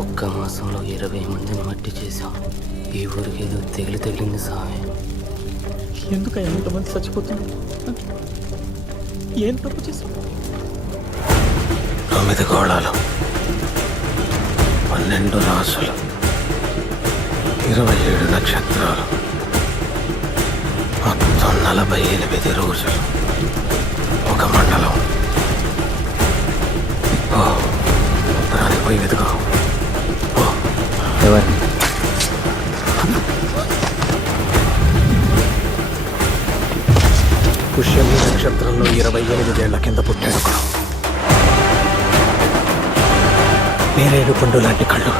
ఒక్క మాసంలో 20 మందిని మట్టి చేశాం. ఈ ఊరికి ఏదో తగిలింది సామె. ఎందుకు ఎంతమంది చచ్చిపోతున్నారు? ఏం తప్పు చేశాం? 9 గోళాలు, 12 రాసులు, 27 నక్షత్రాలు, మొత్తం 48 రోజులు, ఒక మండలం. ఉత్తరానికి పోయి వెతుకో. ఎవరిని? పుష్యమి నక్షత్రంలో 28 ఏళ్ల కింద పుట్టాడు. నేరేడు పండు లాంటి కళ్ళు,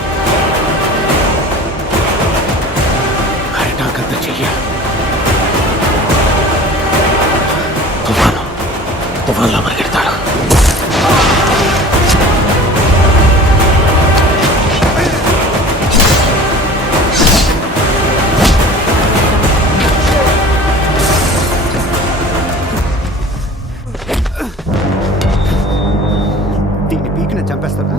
అరిటాకంత చెయ్య, తుఫాన్లో పరిగెడతాడు. దీన్ని పీకిన చంపేస్తాడా?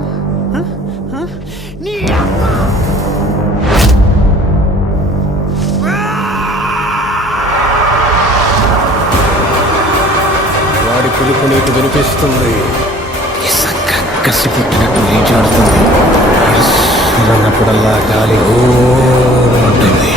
వాడి పిలుపు నీకు వినిపిస్తుంది. కసి పుట్టినట్టు రీచాడుతుంది. అన్నప్పుడల్లా గాలి ఉంటుంది.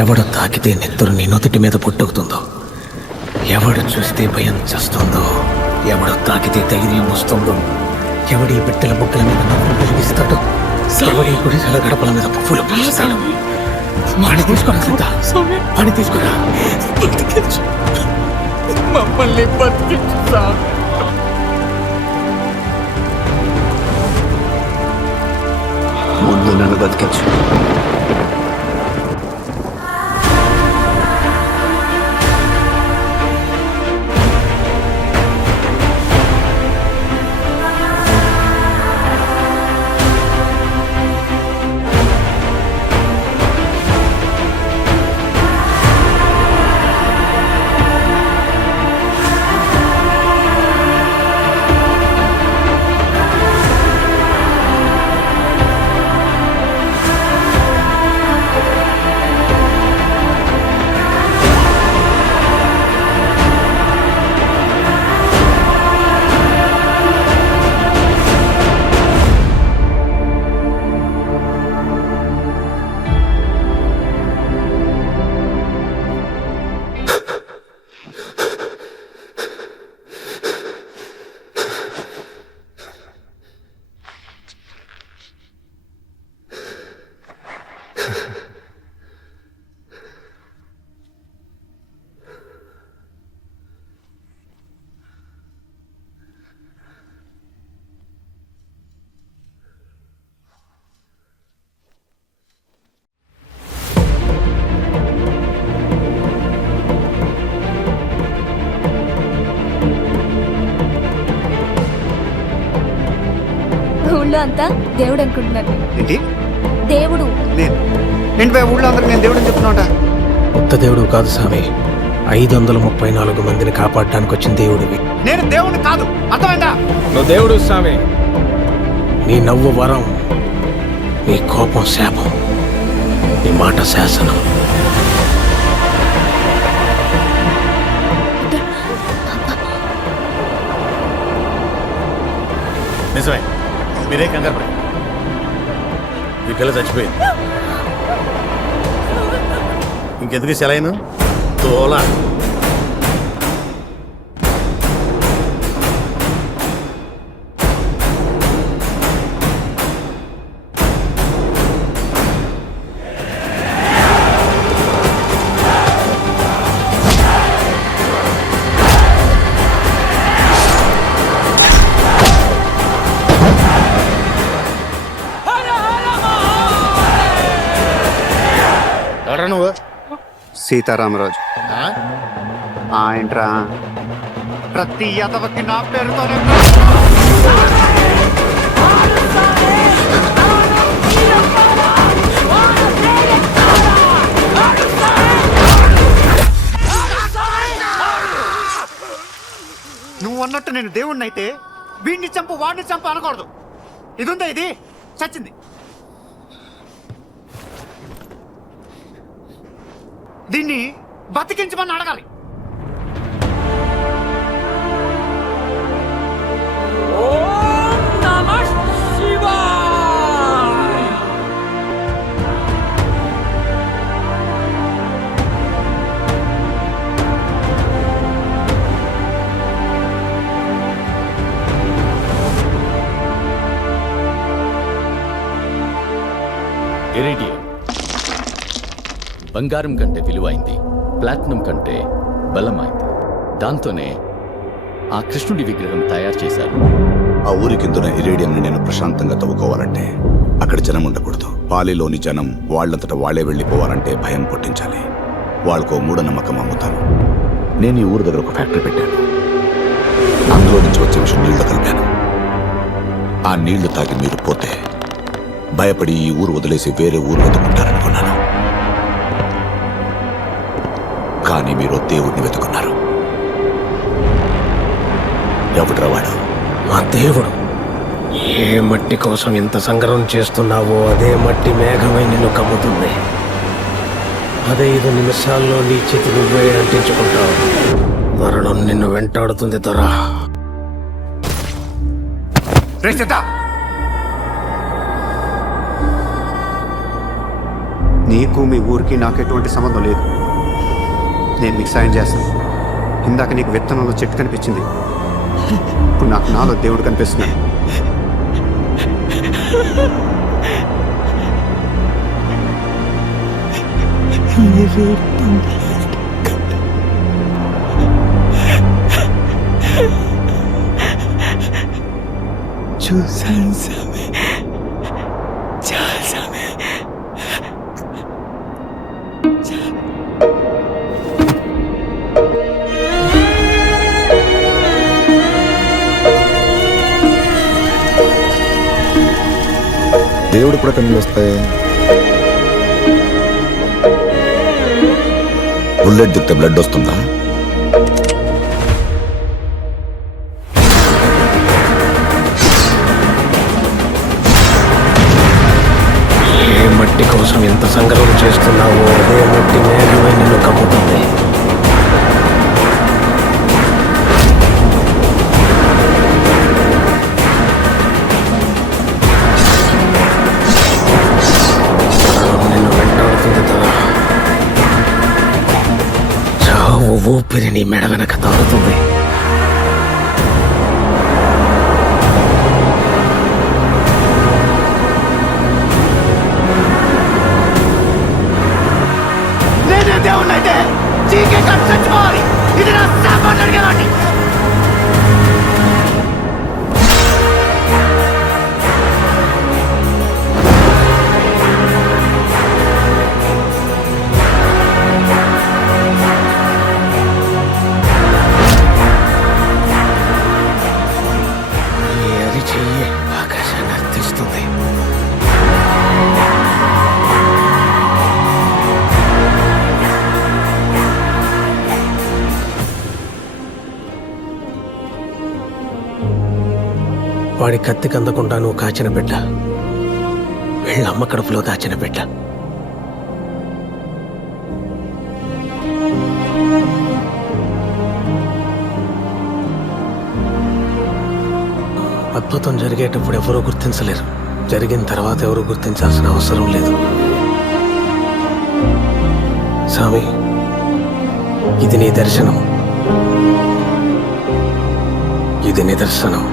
ఎవడు తాకితే నెత్తురు నీ నొతిటి మీద పుట్టుకుతుందో, ఎవడు చూస్తే భయం చేస్తుందో, ఎవడు తాకితే ధైర్యం వస్తుందో, ఎవడి బిడ్డల బుగ్గల మీద నవ్వులు వెలిగిస్తాడో, ఎవడి గుడిసెల గడపల మీద పువ్వులు పూస్తాడు. వాడిని తీసుకురా సీత, వాడిని తీసుకురా. మమ్మల్ని బతికించు. ముందు నన్ను బతికించు. ఊళ్ళో అంతా దేవుడు అనుకుంటున్నారు. ఏంటి దేవుడు? నేను ఊళ్ళో అందరికి నేను దేవుడు అని చెప్తున్నా. ఉత్త దేవుడు కాదు స్వామి, 534 మందిని కాపాడటానికి వచ్చిన దేవుడివి. నేను దేవుడిని కాదు, అర్థమైందా? నువ్వు దేవుడు స్వామి. నీ నవ్వు వరం, నీ కోపం శాపం, నీ మాట శాసనం. నిజమే, మీరే కంగారు పడి. ఈ పిల్ల చచ్చిపోయింది. ఇంకెందుకు సెలైను తోలా. నువ్వు సీతారామరాజు ఏంట్రా? ప్రతి యదవకి నా పేరుతోనే నేను దేవుణ్ణి అయితే వీడిని చంపు వాడిని చంపు అనకూడదు. ఇది ఉందా? ఇది చచ్చింది. దీన్ని బతికించమని అడగాలి. ఓం నమః శివాయ. ఇరిడియం బంగారం కంటే విలువైంది, ప్లాటినం కంటే బలమైంది. దాంతోనే ఆ కృష్ణుడి విగ్రహం తయారు చేశారు. ఆ ఊరి కిందున ఇరేడియంని నేను ప్రశాంతంగా తవ్వుకోవాలంటే అక్కడ జనం ఉండకూడదు. పాలిలోని జనం వాళ్ళంతటా వాళ్లే వెళ్ళిపోవాలంటే భయం పుట్టించాలి. వాళ్ళకో మూఢనమ్మకం అమ్ముతాను. నేను ఈ ఊరి దగ్గర ఒక ఫ్యాక్టరీ పెట్టాను. అందులో నుంచి వచ్చే విషయం నీళ్లు కలిపాను. ఆ నీళ్లు తాగి మీరు పోతే భయపడి ఈ ఊరు వదిలేసి వేరే ఊరు వెతుకుంటారనుకున్నాను. కానీ మీరు దేవుడిని వెతుకున్నారు. ఎవడురా వాడు? మా దేవుడు. ఏ మట్టి కోసం ఇంత సంగ్రహం చేస్తున్నావో అదే మట్టి మేఘమై నిన్ను కమ్ముతుంది. 15 నిమిషాల్లో నీ చేతి నువ్వే అంటించుకుంటావు. మరణం నిన్ను వెంటాడుతుంది దొరా. రే సీత, నీకు మీ ఊరికి నాకు ఎటువంటి సంబంధం లేదు. నేను మీకు సాయం చేస్తాను. ఇందాక నీకు విత్తనంలో చెట్టు కనిపించింది, ఇప్పుడు నాకు నాలో దేవుడు కనిపిస్తున్నాడు. చూసాను సామి, చాలా సామి. దేవుడు కూడా కన్నులు వస్తాయి. బుల్లెట్ దిక్తే బ్లడ్ వస్తుందా? ఏ మట్టి కోసం ఎంత సంగ్రహం చేస్తున్నావో అదే మట్టి మేఘమై నిన్ను కమ్ముతుంది. నిన్ను వెంటాడుతుంది తరా. చావు ఊపిరి నీ మెడ వెనక తాగుతుంది. నేనే దేవుణ్ణి అయితే జీకే కట్ చచ్చిపోవాలి. ఇది నా సామాన్ అడిగేవాడిని. ఈ అరిచెయ్యి ఆకాశాన్ని అర్థిస్తుంది. వాడి కత్తికి అందకుండా నువ్వు కాచిన బిడ్డ, వీళ్ళమ్మ కడుపులో దాచిన బిడ్డ. అద్భుతం జరిగేటప్పుడు ఎవరూ గుర్తించలేరు. జరిగిన తర్వాత ఎవరు గుర్తించాల్సిన అవసరం లేదు. స్వామి, ఇది నీ దర్శనం, ఇది నిదర్శనం.